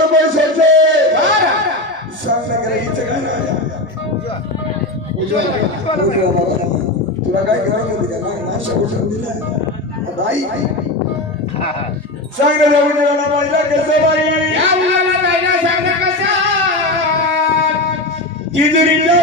रुपये सोडले सांग ना करा हिचं काय. तुला काय करायचं होतं? का नाही नाश्ता कुठं दिला नाही सांग ना जाऊन येणार बाईला कसं बाई? या मुलाला जायला सांगा कसा? जिजुरीच्या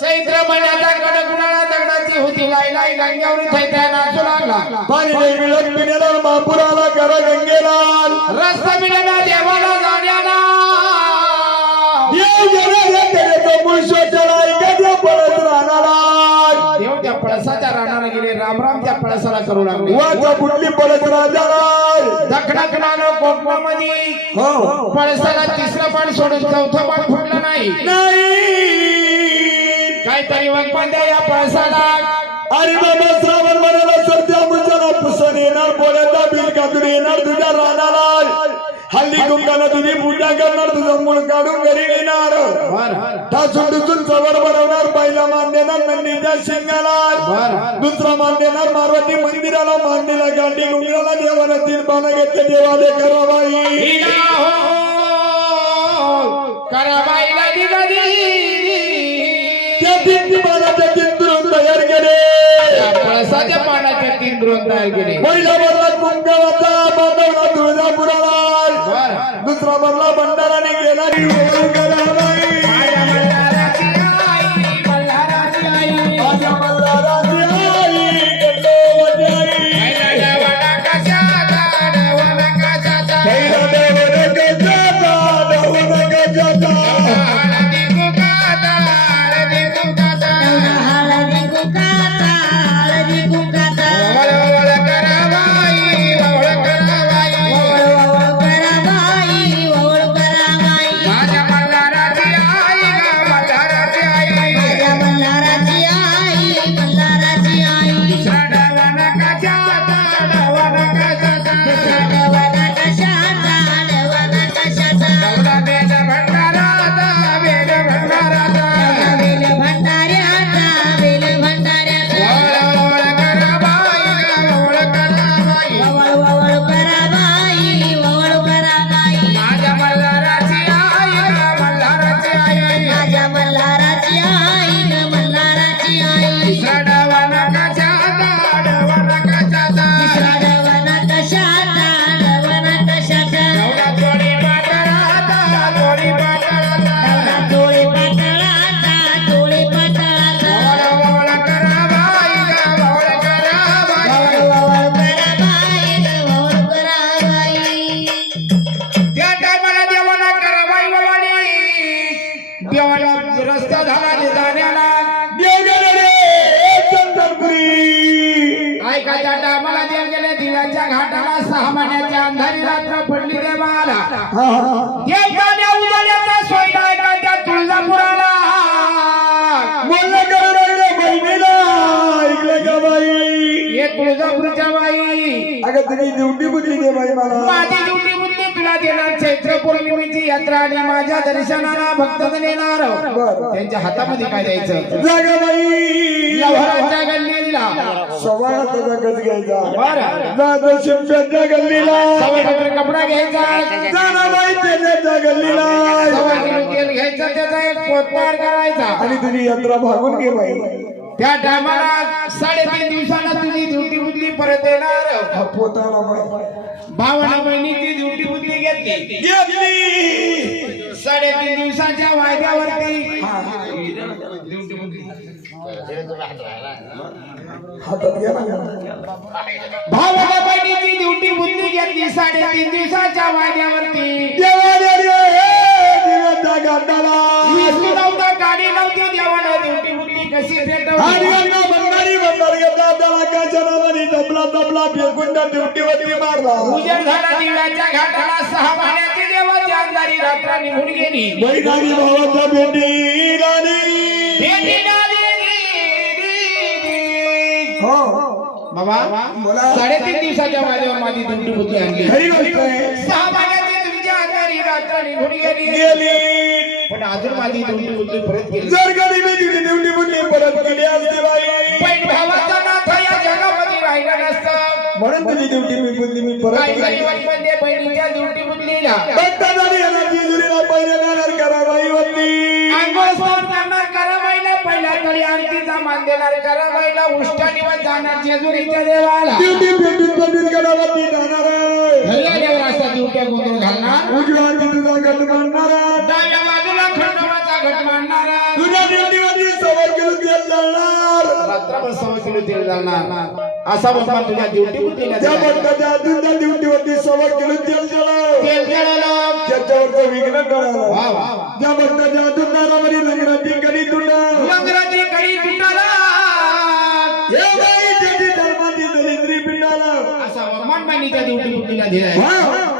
चैत्र महिन्याचा कडक उन्हाळा दगडाची होती लाई लाई गंग्यावर थैत्या नाचू लागला पाणी नाही मिळत पिण्याला महापुराला करा गंगेला रस्ता मिळाला देवाला जाण्याला देव गेला रे तेरे तो मुळशो रानाला गेले. राम राम त्या पळसाला करू लागले. वाचा दखडकनानं कोकणामध्ये हो. पळसाला तिसरं पाण सोडून चौथं पाण फुटलं नाही. नाही. काहीतरी या पळसाला. अरे बाबा कुंकाला तुझी पूजा करणार तुझं मूळ काढून घरी येणार ठासून डुसून चवर बनवणार पहिला मान देणार नंदीच्या शिंगाला. दुसरा मान देणार मारवाती मंदिराला मांडीला गांडी गुंगराला देवाला तीन पानं घेतले देवाले कराबाई कराबाईला त्या तीन पानाचे चिंतून तयार केले. पळसाच्या पानाचे तीन द्रोण तयार केले. पहिला भरला कुंकावाचा बांधवला तुळजापुराला. दुसरा भरला भंडाराने गेला कराबाई माझ्या मल्हाराची अंधारी रात्र पडली देवाला. हा हा देव जाण्या उजाड्याचा सोयरा ऐका त्या तुळजापुराला. बोलणं करू बहिणीला ऐकलं का बाई? हे तुळजापूरच्या बाई. अगं तुम्ही ड्युटी कुठली दे बाई मला? माझी ड्युटी बुद्धी तुला देणार चैत्र पौर्णिमेची यात्रा आणि माझ्या दर्शनाला भक्तजन येणार. त्यांच्या हातामध्ये काय द्यायचं? गल्लीला. गज घ्यायचा. गल्लीला. सव्वा मीटर कपडा घ्यायचा. जागा बाई तेजाच्या गल्लीला. सव्वा किलो तेल घ्यायचं त्याचा एक करायचा. आणि तुझी यात्रा भागून घे बाई. त्या टायमाला साडेतीन दिवसाला तुझी ड्युटी बुद्धी परत येणार. बाई भावाला बहिणीची ड्युटी बुद्धी घेतली साडेतीन दिवसाच्या वायद्यावरती. हातात घ्या ना ड्युटी बुद्धी घेतली साडेतीन दिवसाच्या वायद्यावरती. देवाने गाडी नव्हती देवाला ड्युटी बुद्धी कशी आणि घेतला त्याला काच्या नावाने दबला दबला त्या ड्युटीवरती मारला उजेड झाला दिव्याच्या घाटाला सहा महिन्याची देवाची अंधारी रात्र निघून गेली. बैलारी भावाचा भेटी भेटी झाली. हो बाबा बोला. साडेतीन दिवसाच्या माझ्यावर माझी ड्युटी बुद्धी आणली. खरी गोष्ट आहे. सहा महिन्याची तुमच्या अंधारी रात्र निघून गेली. पण अजून माझी ड्युटी परत गेली. जर कधी मी तिथे ड्युटी बुद्धी परत केली असते बाई. पण भावाचा नाथ या जगामध्ये राहिला नसतं. म्हणून तुझी ड्युटी मी बुद्धी मी परत काही बहिणीच्या ड्युटी बुद्धीला बघता झाली येणार जेजुरीला पहिले जाणार करा बाई वरती आंघोळ स्नान करणार कराबाईला पहिला तरी आरतीचा मान देणार कराबाईला उष्टाणीवर जाणार जेजुरीच्या देवाला. ड्युटी जाणार गोंधळ घालणार. तुझा मांडणारा जाणार रात्रभर सव्वा किलो तेल जाणार असा बाबा तुझ्या ड्युटी त्या ड्युटीवरती सवय केलं तेल जळलं तेल. त्याच्यावरचं विघ्न कळलं वा वा वा. ज्या भक्ताच्या दुधारावरील लग्नाची कडी तुटलं लंगराची कडी तुटाला हे बाई त्याची धर्माची दरिद्री पिंडाला. असा वगमानबाईच्या ड्युटी बुद्धीला दिलाय.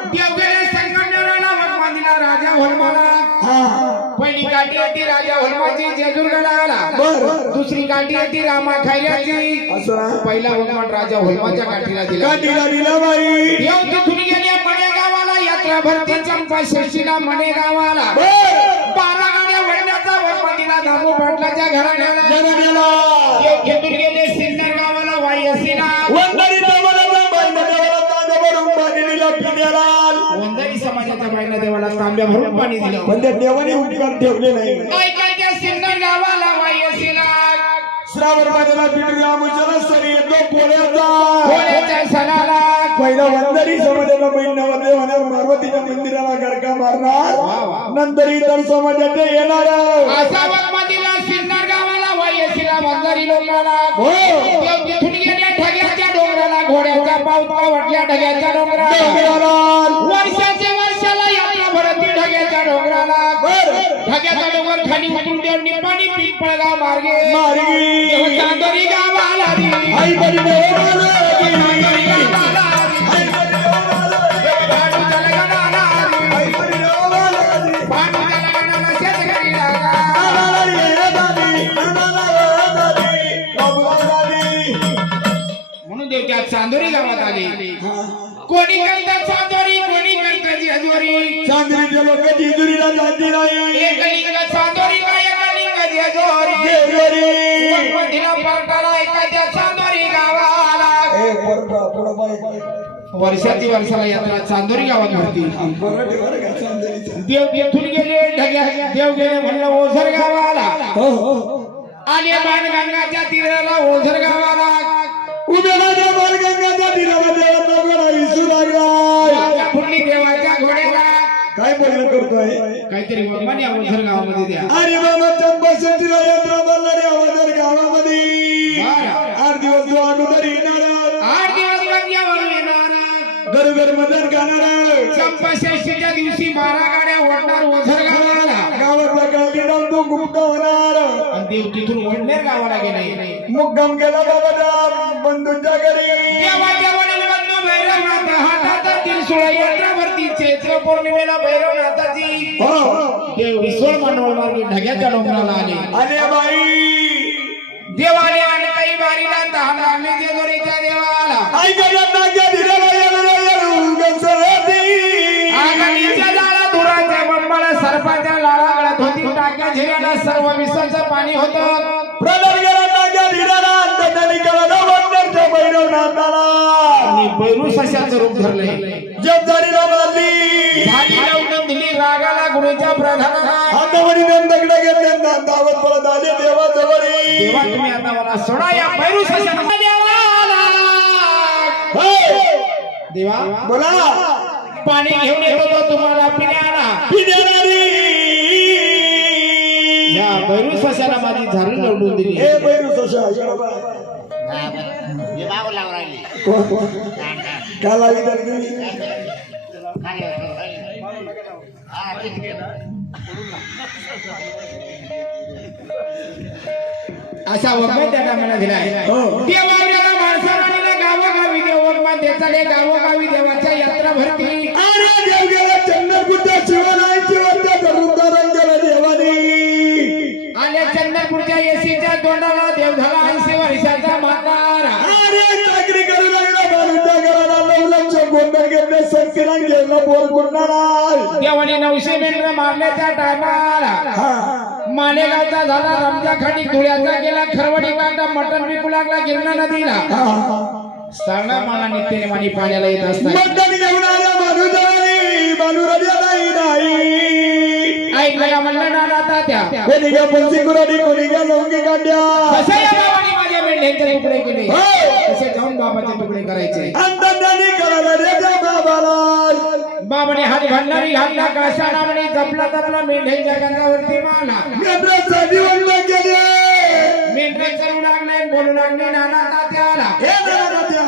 काठी राजा जेजूरगडाला दुसरी काठी होती रामा खैऱ्याची? पहिला वगमान राजा होलमाच्या काठीला दिला. काठीला दिला बाई. देव तिथून गेले मणे गावाला यात्रा भरती चंपा शेशीला मणे गावाला बर गाड्या वडण्याचा दिला पाटलाच्या घराण्याला. जरा गेला तांब्या भरून पाणी दिलं. पण त्या देवाने उपकार ठेवले नाही. ऐकायच्या सिन्नर गावाला वायसीला श्रावण महिन्याला पिंडी आमुच्याला सरी येतो पोळ्याचा होळीच्या सणाला. पहिला वंदरी समाजाला महिन्यावर देवाने पार्वतीच्या मंदिराला गडका मारणार. नंतर इतर समाजाचे येणार. असा वगमतीला सिन्नर गावाला वायसीला वंदरी लोकाला. हो. तिथून गेल्या डोंगराला घोड्याचा पावता वाटल्या ढग्याच्या डोंगराला ढग्याचा डोंगर खाली उतरून देऊन निपाणी पिंपळगाव मार्गे मार्गी. देव चांदोरी गावाला. आई बरी वर्षाची वर्षाला यात्रा चांदोरी गावात भरती. देव येथून गेले देव गेले म्हणलं ओझर गावाला. आले बाणगंगाच्या तीराला ओझर गावाला उभ्या राजा बालगंगाच्या तीराला देवाचा घोडा विसू लागलाय. देवाच्या फुडली देवाच्या घोड्याला काय बोलणं करतोय काहीतरी या ओझर गावामध्ये द्या आणि बाबा चंपाषष्टीला यात्रा चंपाषष्टीच्या दिवशी बारा गाड्या ओढणार ओझर गावाला तो गुप्त होणार आणि देव तिथून ओढणेर गावाला गेले. मुक्काम केला बाबाच्या बंधूंच्या घरी देवाच्या वडील बंधू भैरवनाथ हातात त्रिशूळ यात्रा भरती चैत्र पौर्णिमेला भैरवनाथाची. हो. देव विसोळ मांडवळ मार्गे ढग्याच्या डोंगराला आले. अरे बाई. देवाने आणि काही बारीला तहान लागली देवाला. आई बैरू सशाचं रूप धरले जपदारीला बांधली. झाली लावून दिली रागाला गुरुच्या प्रधानाला हातावरी दंडकडे घेतले आणि दावत परत आले देवाजवळी. देवा तुम्ही आता मला सोडा या बैरू सशाच्या देवाला. देवा बोला पाणी घेऊन येतो तुम्हाला पिण्याला पिण्यारी. या बैरू सशाला माझी झाडू लवडून दिली हे बैरू सशा. हा, बरं. बाबू लावून राहिली कोण, कोण? काय लागली. हा, ठीक आहे. वगैरे त्या टायमाला दिलाय हो. माणसाला गावोगावी देवोन्मान देचाले गावोगावी देवाच्या यात्रा भरती अरे देव गेला चंद्रपूरच्या शिवरायांची केलं देवानी. आणि चंद्रपूरच्या येशीच्या तोंडाला देव झाला शक्तीला गेला बोर गुंडाळा. देवाने नऊशे मेंढर मारण्याच्या टायमाला. मालेगावचा झाला रमजा खाडी धुळ्याचा गेला खरवडी काढला मटण विकू लागला गिरणा नदीला हा. सांगा मला नित्यने मानी पाण्याला येत असतात मटण घेऊन आल्या बालूजवळी. बालू रजा नाही नाही. ऐकलं का म्हणलं ना आता त्या कोणी घ्या पंची कुराडी कोणी घ्या लवंगी काढ्या कशा या बाबांनी माझ्या मेंढ्यांचे तुकडे केले हो. कसे जाऊन बाबाचे तुकडे करायचे करायला रे त्या बाबाला. बाबाने हात घालणारी घालला काशाणाने जपला जपला मेंढ्यांच्या गंगावरती माला. मेंढराचा जीवन गेले मेंढरे करू लागले बोलू लागले नाना तात्याला हे जरा राजा,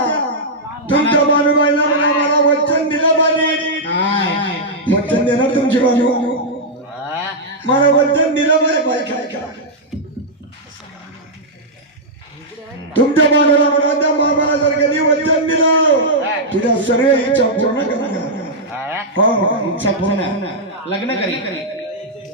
तुमच्या बानूबाईला मला मला वचन दिलं पाहिजे. काय? वचन देणार तुमची हा. मला वचन दिलं नाही बाई काय काय तुमच्या मला तुझ्या सर्व इच्छा पूर्ण हा. हो. इच्छा पूर्ण लग्न करी.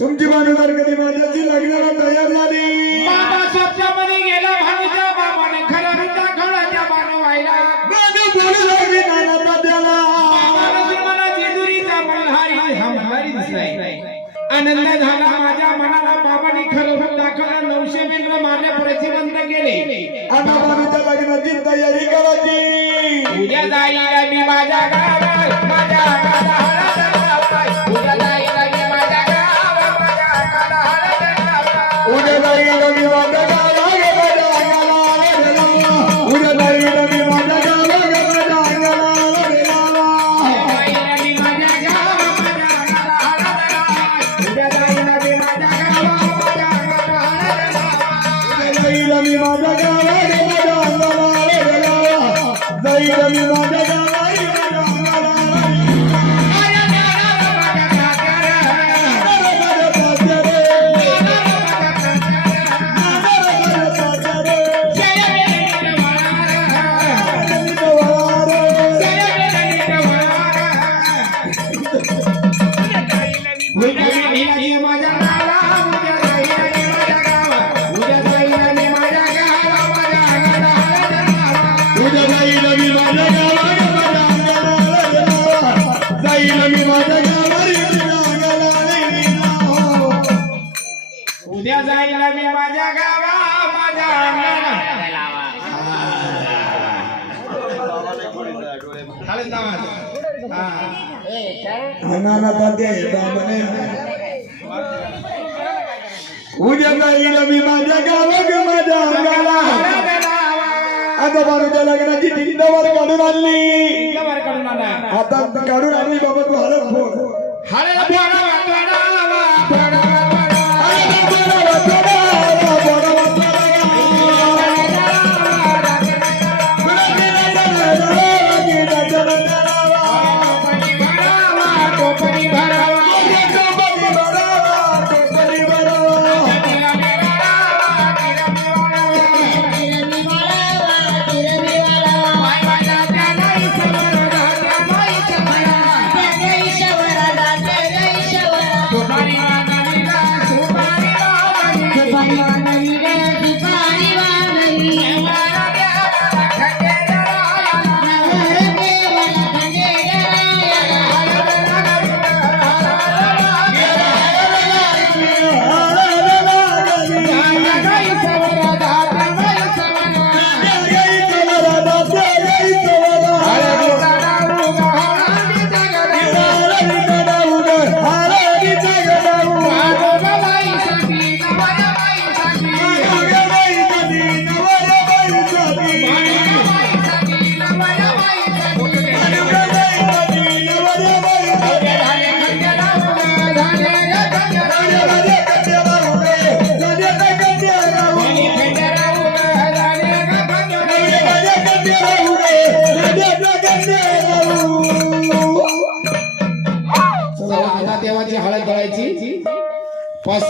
तुमची बानू जर कधी माझ्याशी लग्नाला तयार झाली? बाबा स्वप्नामध्ये गेला भानुच्या बाबाने खरं रूप दाखवला त्या बानू व्हायला बानू बोलू लागली नाना तात्याला बाबा मला जेजुरीचा मल्हारी मल्हारी दिसलाय. आनंद झाला माझ्या मनाला बाबाने खरं रूप दाखवलं नऊशे मेंढर मारण्यापुढे जिवंत गेले. आता बानूच्या लग्नाची तयारी करायची. उद्या जाईल मी माझ्या गावात माझ्या उद्या जाईल मी माझ्या गावात माझ्या अंगाला आता बारूच्या लग्नाची दिंडवर काढून आणली. आता काढून आणली बाबा तू हळद फोन हळद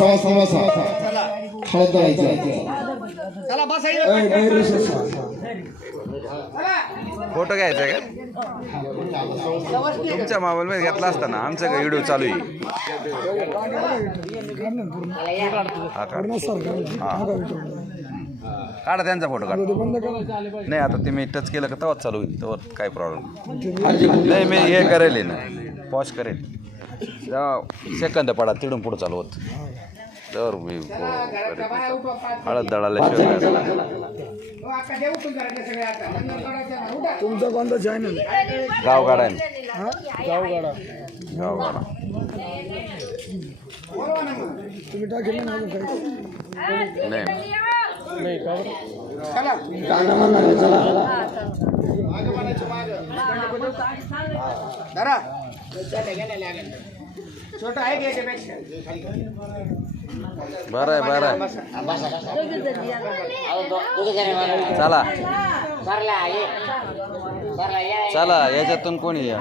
सहा सहा सहा हळद दळायची फोटो घ्यायचा आहे का? तुमच्या मोबाईल मध्ये घेतला असता ना आमचं का व्हिडिओ चालू आहे. हा काढ. त्यांचा फोटो काढ. नाही आता ते मी टच केलं का तेव्हाच चालू होईल तेव्हा काय प्रॉब्लेम नाही मी हे करेल ना पॉज करेल. सेकंद पडा तिडून पुढं चालू होत. तर मी. हळद दळाल्या तुमचा कोणता चॅनल गाव गाडा गावगाडा. गावगाडा. तुम्ही टाकेल नाही. छोटा आहे की याच्यापेक्षा? बरं आहे बरं आहे. चला. चला याच्यातून कोणी या?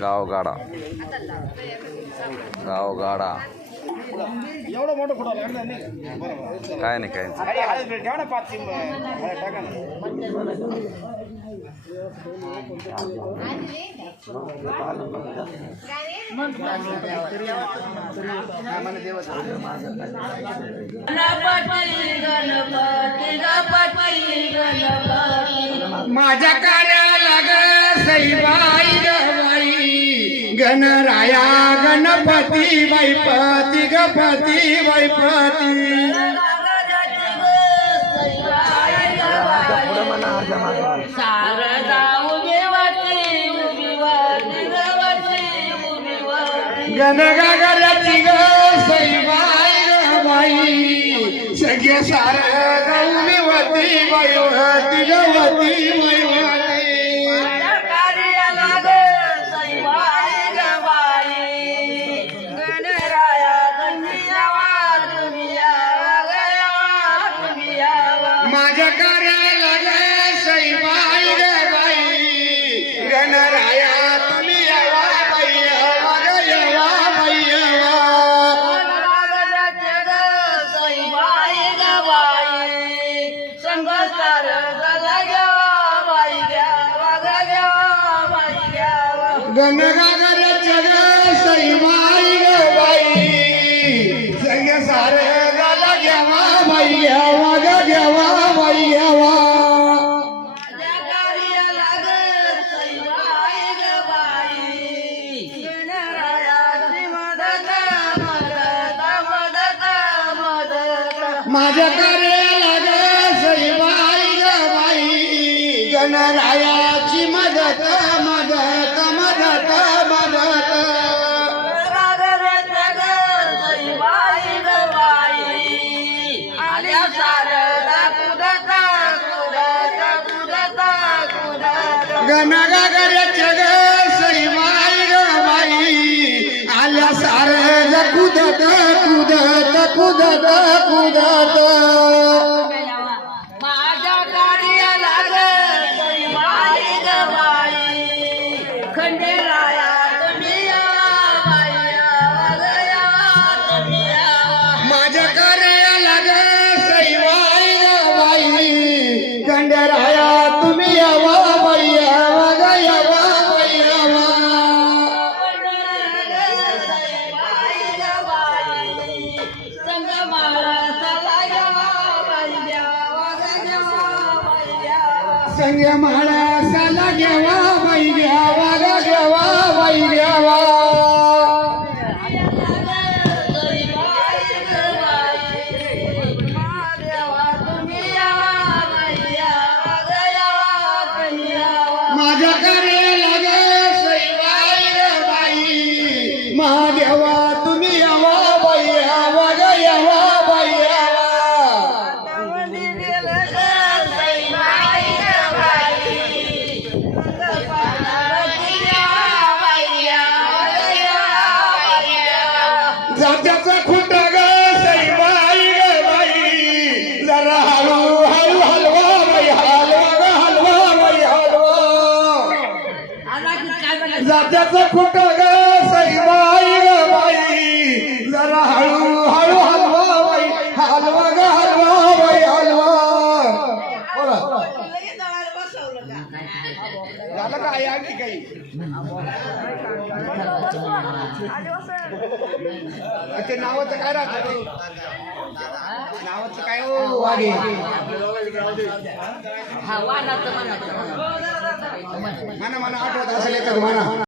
गावगाडा. गावगाडा. एवढं मोठं फोटो लागणार नाही. काय नाही काय नाही. अरे हळद ठेवा ना पाच सिंब हळद टाका ना. माझ्या कार्याला ग सईबाई ग. बाई गणराया गणपती बाईपती गपती बाईपती गणगागराची ग सईबाई ग बाई. सगळे सार गौरीवती गवती नगागर जग सई माई गो बाई जग सारे गाला घ्यावा बाई घ्यावा ग घ्यावा बाई घ्यावा माझ्या कार्य लाग सई बाई. गणराया कुदत कुदत कुदत कुदत. खुटा ग सईबाई ग बाई. जरा हळू हळू हलवा बाई. हलवा ग हलवा बाई हलवा. बोला. झालं काही ते नावाचं काय राहतं नावाचं काय हो? वागे म्हणा म्हणा आठवत असेल एकच म्हणा